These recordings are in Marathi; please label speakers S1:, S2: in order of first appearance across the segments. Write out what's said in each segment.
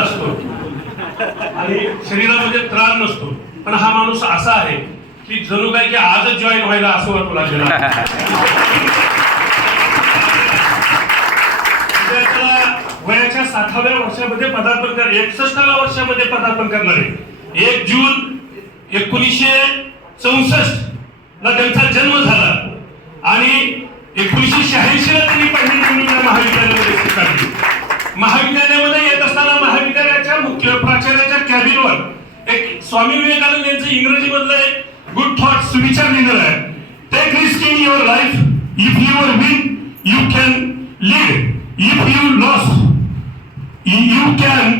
S1: असतो. आणि शरीरामध्ये त्राण नसतो. पण हा माणूस असा आहे की जणू काय की आजच जॉईन व्हायला असं वाटू लागलेला त्याला वयाच्या साठाव्या वर्षामध्ये पदार्पण कर एकसष्टाव्या वर्षामध्ये पदार्पण करणार आहे. एक जून एकोणीसशे चौसष्ट ला त्यांचा जन्म झाला. आणि एकोणीसशे शहाऐंशी ला त्यांनी स्वामी विवेकानंद यांचं इंग्रजी मधलं गुड थॉट सुविचार लिहिलेलं आहे. Take risk in your life if your win you can lead if you loss you can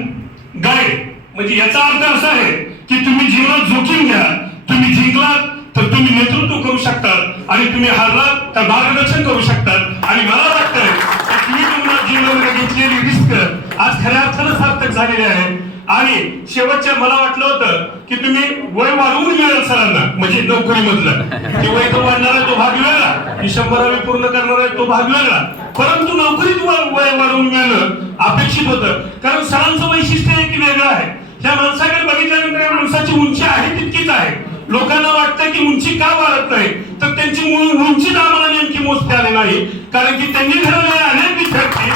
S1: guide म्हणजे याचा अर्थ असा आहे की तुम्ही जीवनात जोखीम घ्या. तुम्ही जिंकलात तर तुम्ही नेतृत्व करू शकतात. आणि तुम्ही हारलात तर मार्गदर्शन करू शकतात. आणि मला वाटतंय की तुम्ही तुम्हाला जीवनामध्ये घेतलेली रिस्क आज खऱ्या अर्थानं सार्थक झालेली आहे. आणि शेवटच्या मला वाटलं होतं की तुम्ही वय वाढवून मिळेल सरांना. म्हणजे नोकरी मधलं की वय तो वाढणारा तो भाग वेगळा. की शंभरावी पूर्ण करणारा तो भाग वेगळा. परंतु नोकरीत वय वाढवून मिळणं अपेक्षित होतं. कारण सरांचं वैशिष्ट्य एक वेगळं आहे. त्या माणसाकडे बघितल्यानंतर या माणसाची उंची आहे तितकीच आहे. लोकांना वाटतं की उंची का वाढत नाही? तर त्यांची उंची आम्हाला नेमकी मोजते आली नाही. कारण की त्यांनी ठरवलेल्या अनेक विद्यार्थी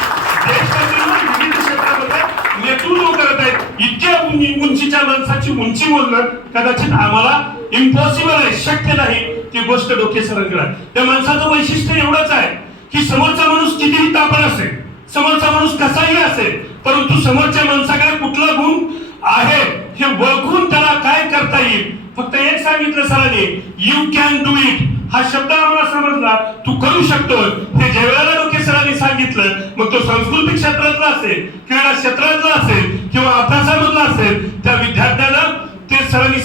S1: देशभरातील विविध क्षेत्रामध्ये नेतृत्व करत आहेत इतक्या उंचीच्या माणसाची उंची बोलणं कदाचित आम्हाला इम्पॉसिबल आहे शक्य नाही ती गोष्ट डोके सरंगणार त्या माणसाचं वैशिष्ट्य एवढंच आहे की समोरचा माणूस कितीही तापड असेल समोरचा माणूस कसाही असेल परंतु समोरच्या माणसाकडे कुठला गुण आहे हे ओळखून त्याला काय करता येईल? फक्त एक सांगितलं सरांनी यू कॅन डू इट हा शब्द आम्हाला समजला. तू करू शकतो हे जेवढ्याला डोके सरांनी सांगितलं मग तो सांस्कृतिक क्षेत्रातला असेल क्रीडा क्षेत्रात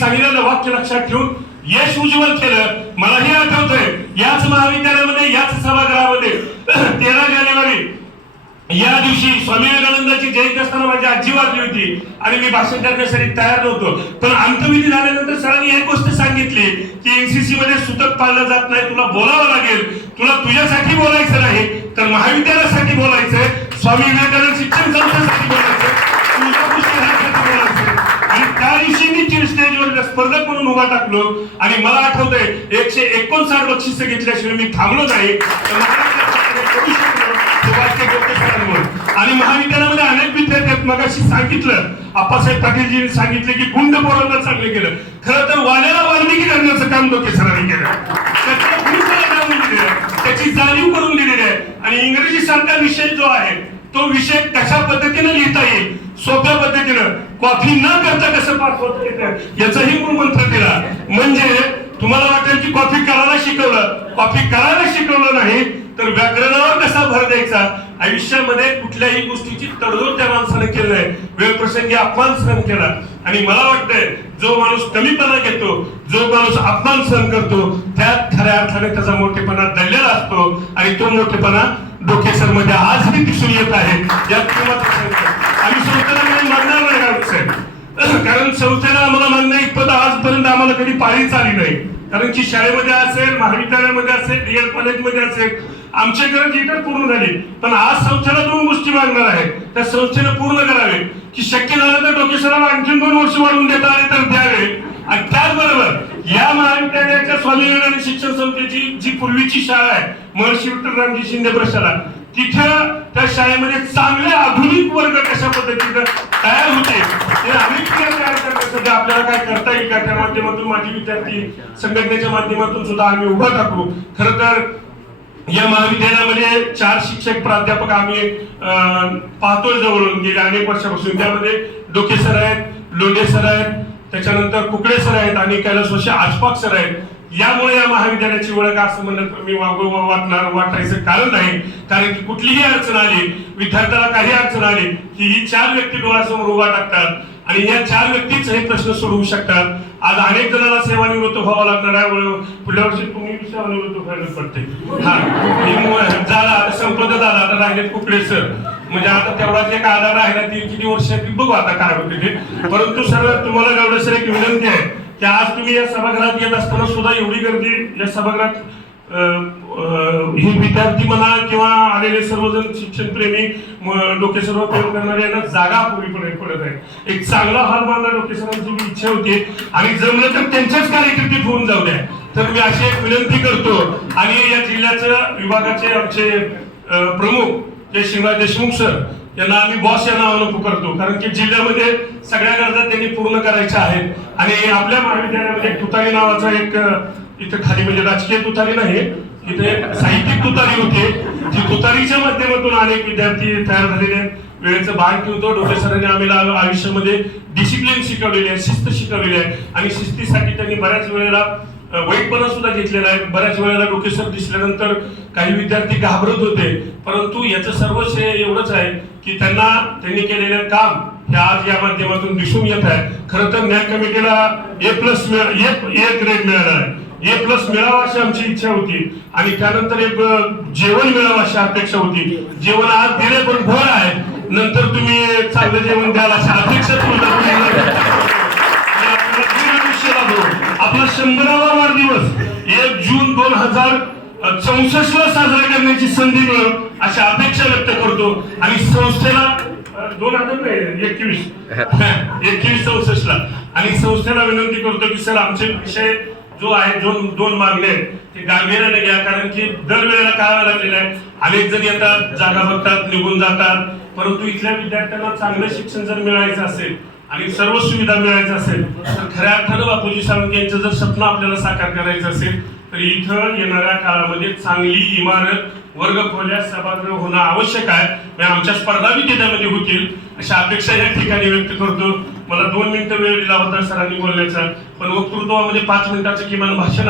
S1: सांगितलेलं वाक्य लक्षात ठेवून यश उज्ज्वल केलं. मलाही आठवतंय याच महाविद्यालयामध्ये याच सभागृहामध्ये तेरा जानेवारी या दिवशी स्वामी विवेकानंदाची जयंती असताना माझी आजी वाजली होती आणि मी भाषण करण्यासाठी तयार नव्हतो. पण अंतविधी झाल्यानंतर सरांनी एक गोष्ट सांगितली की एनसीसी मध्ये सुतक पाळलं जात नाही तुला बोलावं लागेल. तुला तुझ्यासाठी बोलायचं नाही तर महाविद्यालयासाठी बोलायचंय स्वामी विवेकानंद शिक्षण संस्थेसाठी बोलायचं तुझ्या पुस्तकासाठी दिवशी स्टेजवर स्पर्धक म्हणून उभा टाकलो आणि मला आठवतंय एकशे एकोणसाठ बक्षिस घेतल्याशिवाय मी थांबलो नाही. आणि महाविद्यालयामध्ये अनेक विद्यार्थी आहेत मगाशी सांगितलं. आप्पासाहेब पाटीलजींनी सांगितले की गुंड पोरांना चांगले केलं. खरं तर वाल्याला वाल्मिकी करण्याचं काम डोके सरांनी केलं त्याची जाणीव करून दिलेली आहे. आणि इंग्रजी सारखा विषय जो आहे तो विषय कशा पद्धतीने लिहिता येईल? सोप्या दिलं. कॉफी न करता कसं पाठवता येतं? याचाही मूळ मंत्र दिला म्हणजे तुम्हाला वाटेल की कॉफी करायला शिकवलं. कॉफी करायला शिकवलं नाही तर व्याकरणावर कसा भर द्यायचा? आयुष्यामध्ये कुठल्याही गोष्टीची तडजोड त्या माणसाने केलं नाही. वेळ प्रसंगी अपमान सहन केला. आणि मला वाटतंय जो माणूस कमीपणा घेतो जो माणूस अपमान सहन करतो त्यात खऱ्या अर्थाने त्याचा मोठेपणा दडलेला असतो. आणि तो मोठेपणा डोकेसरमध्ये म्हणजे आजही दिसून येत आहे. या किंमत आम्ही संस्थेला काही मानणार नाही साहेब. कारण संस्थेला आम्हाला मान्य इतपत आजपर्यंत आम्हाला कधी पाळीच आली नाही. कारण की शाळेमध्ये असेल महाविद्यालयामध्ये असेल डीएड कॉलेजमध्ये असेल आमची गरज इतर पूर्ण झाली. पण आज संस्थेला दोन गोष्टी मागणार आहे. त्या संस्थेने पूर्ण करावे. की शक्य झालं तर डोकेश्वराला आणखी दोन वर्ष वाढवून देता आले तर द्यावे. आणि त्याचबरोबर या महाविद्यालयाच्या स्वामी शिक्षण संस्थेची जी पूर्वीची शाळा आहे महर्षी विठ्ठलरामजी शिंदे प्रशाला तिथं त्या शाळेमध्ये चांगले आधुनिक वर्ग कशा पद्धतीनं तयार होते ते आम्ही तयार करण्यासाठी आपल्याला काय करता येईल का? त्या माध्यमातून माझी विद्यार्थी संघटनेच्या माध्यमातून सुद्धा आम्ही उभा टाकू खर तर या महाविद्यालयामध्ये चार शिक्षक प्राध्यापक आम्ही अं, पाहतोय जवळून गेल्या अनेक वर्षापासून. त्यामध्ये डोके सर आहेत लोंढे सर आहेत त्याच्यानंतर कुकडे सर आहेत आणि कैलास वर्षी आजपाक सर आहेत. यामुळे या महाविद्यालयाची ओळख असं म्हणत मी वाटणार वाटायचं कारण नाही. कारण की कुठलीही अडचण आली विद्यार्थ्याला काही अडचण आली की ही चार व्यक्ती डोळ्यासमोर उभा टाकतात आणि या चार व्यक्तीच हे प्रश्न सोडवू शकतात. आज अनेक जणांना सेवानिवृत्त व्हावं लागणार आहे पुढल्या वर्षी तुम्ही सेवानिवृत्त व्हायला पडते. हा झाला आता झाला आता राहिलेत कुकडे सर. म्हणजे आता तेवढाच एक आधार आहे ना ती किती वर्ष की बघू आता काय होते ते. परंतु सर तुम्हाला एवढं सर एक विनंती आहे की आज तुम्ही या सभागृहात येत असताना सुद्धा एवढी गर्दी या सभागृहात हे विद्यार्थी म्हणा किंवा आलेले सर्वजण शिक्षणप्रेमी प्रेमी डोके प्रेम करणारे यांना जागा पूर्वीपणे पडत आहे. एक चांगला हॉल बांधला डोके इच्छा होती आणि जमलं तर त्यांच्याच कार्यकर्ते होऊन जाऊ द्या. तर मी अशी एक विनंती करतो. आणि या जिल्ह्याचं विभागाचे आमचे प्रमुख जे शिवराज देशमुख सर यांना आम्ही बॉस या नावानं पुकारतो कारण की जिल्ह्यामध्ये सगळ्या गरजा त्यांनी पूर्ण करायच्या आहेत. आणि आपल्या महाविद्यालयामध्ये तुतारी नावाचा एक इथे खाली म्हणजे राजकीय तुतारी नाही इथे साहित्यिक तुतारी होती. जी तुतारीच्या माध्यमातून अनेक विद्यार्थी तयार झालेले आहेत. वेळेचं भान ठेवतो डोके सरांनी आम्हाला आयुष्यामध्ये डिसिप्लिन शिकवलेली आहे शिस्त शिकवलेली आहे. आणि शिस्तीसाठी त्यांनी बऱ्याच वेळेला वाईटपणा सुद्धा घेतलेला आहे. बऱ्याच वेळेला डोकेसर दिसल्यानंतर काही विद्यार्थी घाबरत होते. परंतु याचं सर्व श्रेय एवढंच आहे की त्यांना त्यांनी केलेलं काम हे आज या माध्यमातून दिसून येत आहे. खरं तर न्याय कमिटीला ए प्लस ए ग्रेड मिळाला आहे. ए प्लस मिळावा अशी आमची इच्छा होती. आणि त्यानंतर एक जेवण मिळावं अशी अपेक्षा होती. जेवण आज दिले पण भर आहे. नंतर तुम्ही चांगलं जेवण द्याल अशी अपेक्षा तुम्हाला आणि आपल्याला पूर्ण आयुष्य लाभो. आपला शंभरावा वाढदिवस. एक जून दोन हजार चौसष्ट ला साजरा करण्याची संधी मिळो अशी अपेक्षा व्यक्त करतो. आणि संस्थेला दोन हजार नाही एकवीस. एकवीस चौसष्ट ला. आणि संस्थेला विनंती करतो की सर आमचे विषय जो आहे जो दोन मागणे आहेत ते गांभीर्याने घ्या कारण की दरवेळेला काय लागलेलं आहे. अनेक जण येतात जागा बघतात निघून जातात. परंतु इथल्या विद्यार्थ्यांना चांगलं शिक्षण जर मिळायचं असेल आणि सर्व सुविधा मिळायचं असेल तर खऱ्या अर्थानं बापूजी सावंत यांचं जर स्वप्न आपल्याला साकार करायचं असेल तर इथं येणाऱ्या काळामध्ये चांगली इमारत वर्ग खोल्या सभागृह होणं आवश्यक आहे. म्हणजे आमच्या स्पर्धा बी त्याच्यामध्ये होतील अशा अपेक्षा या ठिकाणी व्यक्त करतो. मला दोन मिनिटं वेळ दिला होता सरांनी बोलण्याचा पण वक्तृत्वामध्ये पाच मिनिटाचं किमान भाषण